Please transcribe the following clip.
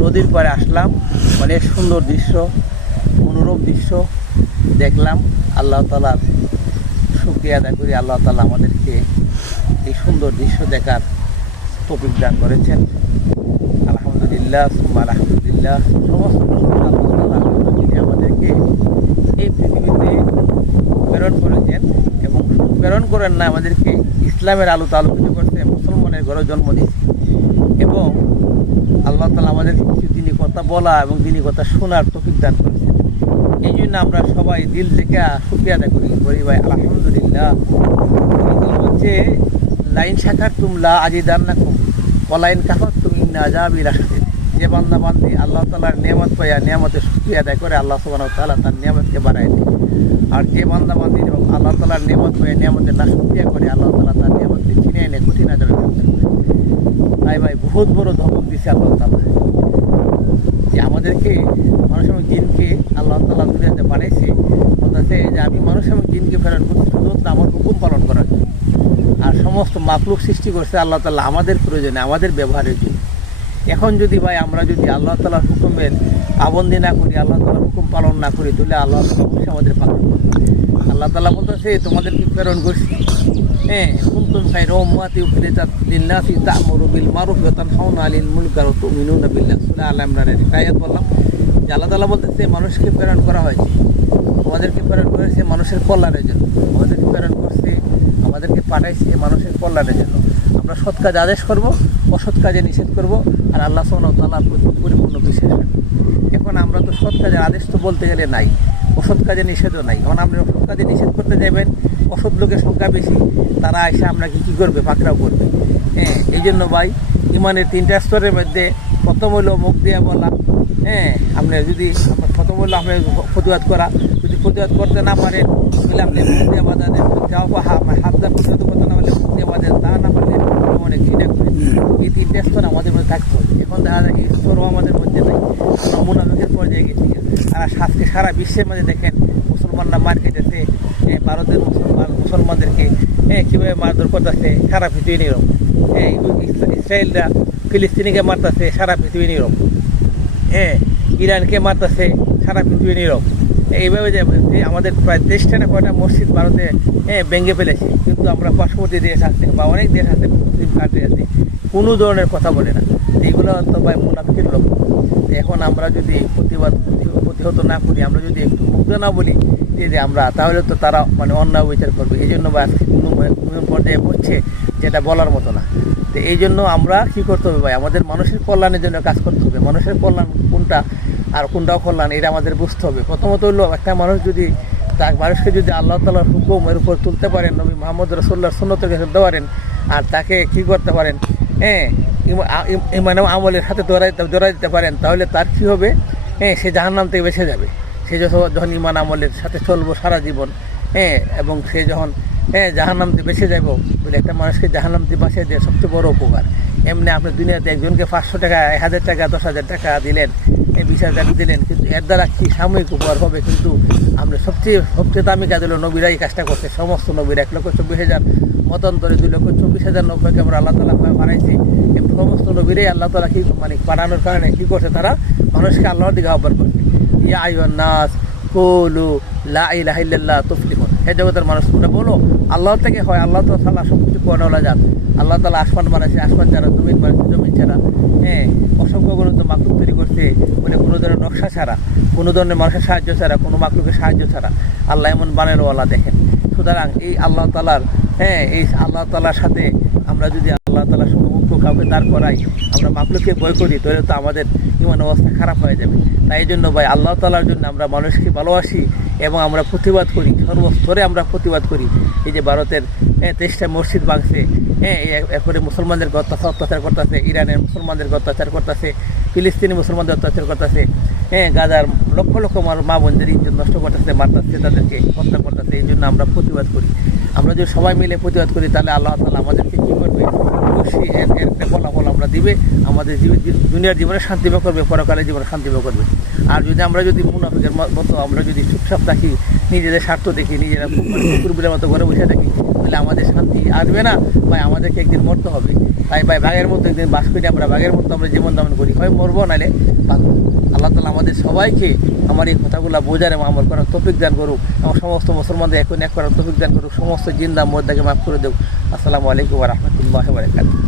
নদীর পাড়ে আসলাম, অনেক সুন্দর দৃশ্য, মনোরম দৃশ্য দেখলাম। আল্লাহ তাআলার শুকরিয়া আদায় করি। আল্লাহ তাআলা আমাদেরকে এই সুন্দর দৃশ্য দেখার তৌফিক দান করেছেন। আলহামদুলিল্লাহ, সুম্মা আলহামদুলিল্লাহ। সমস্ত প্রশংসা আল্লাহ তাআলার, যিনি আমাদেরকে এই পৃথিবীতে প্রেরণ করেছেন এবং প্রেরণ করেন না, আমাদেরকে ইসলামের আলোতে আলোকিত করতে, মুসলমানের ঘরে জন্ম দিয়েছে এবং আল্লাহ তাআলা আমাদেরকে কিছু দিনী কথা বলা এবং দিনী কথা শোনার তৌফিক দান করেছেন। এই জন্য আমরা সবাই দিল থেকে শুকরিয়া আদায় করি ভাই আলহামদুলিল্লাহ। হচ্ছে লাইন শাখার তুমলা আজিদান্নাকুম ওয়ালাইন কাফারতুম ইন্না আযাবি লাশাদীদ। যে বান্দা বান্দি আল্লাহ তাআলার নিয়ামত পাইয়া নিয়ামতের শুকরিয়া আদায় করে, আল্লাহ সুবহানাহু ওয়া তাআলা তার নিয়ামতকে বাড়ায় দেয়। আর যে বান্দা বান্দি এবং আল্লাহ তাআলার নিয়ামত পাইয়া নিয়ামতের না শুকরিয়া করে, আল্লাহ তাআলা তার নিয়ামতকে ছিনিয়ে এনে কঠিন আযাবে ফেলবেন। তাই ভাই বহুত বড় ধমক দিচ্ছে আল্লাহ তাআলা যে আমাদেরকে, মানুষ এবং জিনকে আল্লাহ তাআলা দুনিয়াতে বানাইছে, বলতেছে যে আমি মানুষ এবং জিনকে প্রেরণ করছি শুধুমাত্র আমার হুকুম পালন করার জন্য। আর সমস্ত মাখলুক সৃষ্টি করছে আল্লাহ তাআলা আমাদের প্রয়োজনে, আমাদের ব্যবহারের জন্য। এখন যদি ভাই আমরা যদি আল্লাহ তাআলার হুকুমের পাবন্দি না করি, আল্লাহ তাআলার হুকুম পালন না করি, তাহলে আল্লাহ তাআলা অবশ্যই আমাদের পালন করবে। আল্লাহ তাআলা বলতেছে তোমাদেরকে প্রেরণ করছি, কুনতুম খায়রা উম্মাতিন উখরিজাত লিন-নাসি তা'মুরু বিল মারুফ ওয়া তানহাউনা আনিল মুনকার ওয়া তু'মিনুনা বিল্লাহ। সূরা আল ইমরানের আয়াত বললাম যে আল্লাহ তাআলা বলতেছে মানুষকে প্রেরণ করা হয়েছে, আমাদেরকে প্রেরণ করেছে মানুষের কল্যাণের জন্য, আমাদেরকে প্রেরণ করছে, আমাদেরকে পাঠাইছে মানুষের কল্যাণের জন্য। আমরা সৎ কাজ আদেশ করব, অসৎ কাজে নিষেধ করব, আর আল্লাহ সুবহানাহু ওয়া তাআলার প্রতি পরিপূর্ণ বিশ্বাস রাখব। এখন আমরা তো সৎ কাজের আদেশ তো বলতে গেলে নাই, অসৎ কাজে নিষেধও নাই। এখন আপনি অসৎ কাজে নিষেধ করতে যাবেন, অসৎ লোকের সংখ্যা বেশি, তারা এসে আপনাকে কী করবে, পাকড়াও করবে। এই জন্য ভাই ইমানের 3টা স্তরের মধ্যে প্রথম হলো মুখ দিয়ে বলা, আপনি যদি প্রথম হলো আপনি প্রতিবাদ করা, যদি প্রতিবাদ করতে না পারেন তাহলে আপনি মুখ দিয়ে বাধা দেন, যাও হাত দিয়ে প্রতিবাদ করতে না পারলে মুখ দিয়ে বাধেন, তা না পারলে অনেক ঘৃণা করেন। এই 3টা স্তর আমাদের মধ্যে থাকতে হবে। এখন দেখা যায় এই স্তরও আমাদের মধ্যে নাই, আমরা মুনাফিকের পর্যায়ে গেছি। আর আজকে সারা বিশ্বের মধ্যে দেখেন মুসলমানরা মার খেতেছে, ভারতের মুসলমানদেরকে কীভাবে মারধর করতেছে, সারা পৃথিবী নীরব। ইসরায়েলরা ফিলিস্তিনিকে মারতেছে, সারা পৃথিবী নীরব। ইরানকে মারতেছে, সারা পৃথিবী নীরব। এইভাবে যে আমাদের প্রায় 23টা না কয়টা মসজিদ ভারতে ভেঙে ফেলেছে, কিন্তু আমরা পার্শ্ববর্তী দেশ আছে বা অনেক দেশ আছে, মুসলিম কান্ট্রি আছে, কোনো ধরনের কথা বলে না। এইগুলো তো ভাই মুনাফিকের লোক। এখন আমরা যদি প্রতিহত না করি, আমরা যদি একটু মুগ্ধ না বলি যে আমরা, তাহলে তো তারা অন্যায় বিচার করবে। এই জন্য বা আজকে কোনো পর্যায়ে হচ্ছে যেটা বলার মতো না। তো এই জন্য আমরা কী করতে হবে ভাই, আমাদের মানুষের কল্যাণের জন্য কাজ করতে হবে। মানুষের কল্যাণ কোনটা আর কোনটাও কল্যাণ, এটা আমাদের বুঝতে হবে। প্রথমত হলো একটা মানুষ যদি মানুষকে যদি আল্লাহ তাআলার হুকুমের উপর তুলতে পারেন, নবী মুহাম্মদ রাসূলুল্লাহর সুন্নতকে ধরতে পারেন, আর তাকে কী করতে পারেন, ইমান আমলের সাথে জড়াই দিতে পারেন, তাহলে তার কী হবে, সে জাহান্নাম থেকে বেঁচে যাবে। সে যখন ইমান আমলের সাথে চলবো সারা জীবন, এবং সে যখন জাহান্নাম থেকে বেঁচে যাব, বলে একটা মানুষকে জাহান্নাম থেকে বাঁচিয়ে দেওয়া সবচেয়ে বড় উপকার। এমনি আপনি দুনিয়াতে একজনকে 500 টাকা, 1000 টাকা, 10,000 টাকা দিলেন, 20,000 দিলেন, কিন্তু এর দ্বারা কি সাময়িক উপকার হবে। কিন্তু আমরা সবচেয়ে দামি কাজ হলো নবীরা এই কাজটা করছে। সমস্ত নবীরা 1,24,000 মতান্তরে 2,24,000 নব্বইকে আমরা আল্লাহ তাআলা বানাইছি। এই সমস্ত নবীরাই আল্লাহ তাআলা কি বানানোর কারণে কী করছে, তারা মানুষকে আল্লাহর দিকে আহ্বান করছে। ইয়া আইয়ুহান নাস কুলু লা ইলাহা ইল্লাল্লাহ তুফলিহুন। হে জগতের মানুষ, তোমরা বলো আল্লাহ থেকে হয়, আল্লাহ তাআলা সব কিছু করানোলা যান। আল্লাহ তাআলা আসমান বানাইছে, আসমান ছাড়া, জমিন বানাইছে, জমিন ছাড়া, অসংখ্য তো মাকলুক তৈরি করছে, কোনো ধরনের নকশা ছাড়া, কোনো ধরনের মানুষের সাহায্য ছাড়া, কোনো মাকলুকের সাহায্য ছাড়া আল্লাহ এমন বানানো আল্লাহ দেখেন। সুতরাং এই আল্লাহ তাআলার এই আল্লাহ তাআলার সাথে আমরা যদি আল্লাহ তাআলার সমকক্ষ কাউকে দাঁড় করাই, আমরা মাকলুককে ভয় করি, তাহলে তো আমাদের ইমান অবস্থা খারাপ হয়ে যাবে। তাই জন্য ভাই আল্লাহ তাআলার জন্য আমরা মানুষকে ভালোবাসি এবং আমরা প্রতিবাদ করি, সর্বস্তরে আমরা প্রতিবাদ করি। এই যে ভারতের 23টা মসজিদ ভাঙছে, এরপরে মুসলমানদেরকে অত্যাচার করতেছে, ইরানের মুসলমানদেরকে অত্যাচার করতেছে, ফিলিস্তিনি মুসলমানদের অত্যাচার করতেছে, গাজার লক্ষ লক্ষ মা বোনদের ইজ্জত নষ্ট করতেছে, মারতেছে, তাদেরকে হত্যা করতেছে। এই জন্য আমরা প্রতিবাদ করি। আমরা যদি সবাই মিলে প্রতিবাদ করি, তাহলে আল্লাহ তাআলা আমাদেরকে কী করবে, অবশ্যই এর একটা ফলাফল আমরা দিবে, আমাদের দুনিয়ার জীবনে শান্তি ভোগ করবে, পরকালের জীবনে শান্তি ভোগ করবে। আর যদি আমরা যদি মুনাফিকের মতো আমরা যদি চুপচাপ থাকি, নিজেদের স্বার্থ দেখি, নিজেরা কুকুরগুলোর মতো ঘরে বসে থাকি, হলে আমাদের শান্তি আসবে না, ভাই আমাদেরকে একদিন মরতে হবে। তাই ভাই বাঘের মতো একদিন বাস করি আমরা, বাঘের মতো আমরা জীবন যাপন করি, হয় মরবো নাহলে বাঁচবো। আল্লাহ তাআলা আমাদের সবাইকে আমার এই কথাগুলো বোঝার এবং আমল করার তৌফিক দান করুক, এবং সমস্ত মুসলমানদের এখন এক করার তৌফিক দান করুক, সমস্ত জিন্দা মুর্দাকে মাফ করে দেব। আসসালামু আলাইকুম ওয়া রাহমাতুল্লাহি ওয়া বারাকাতুহু।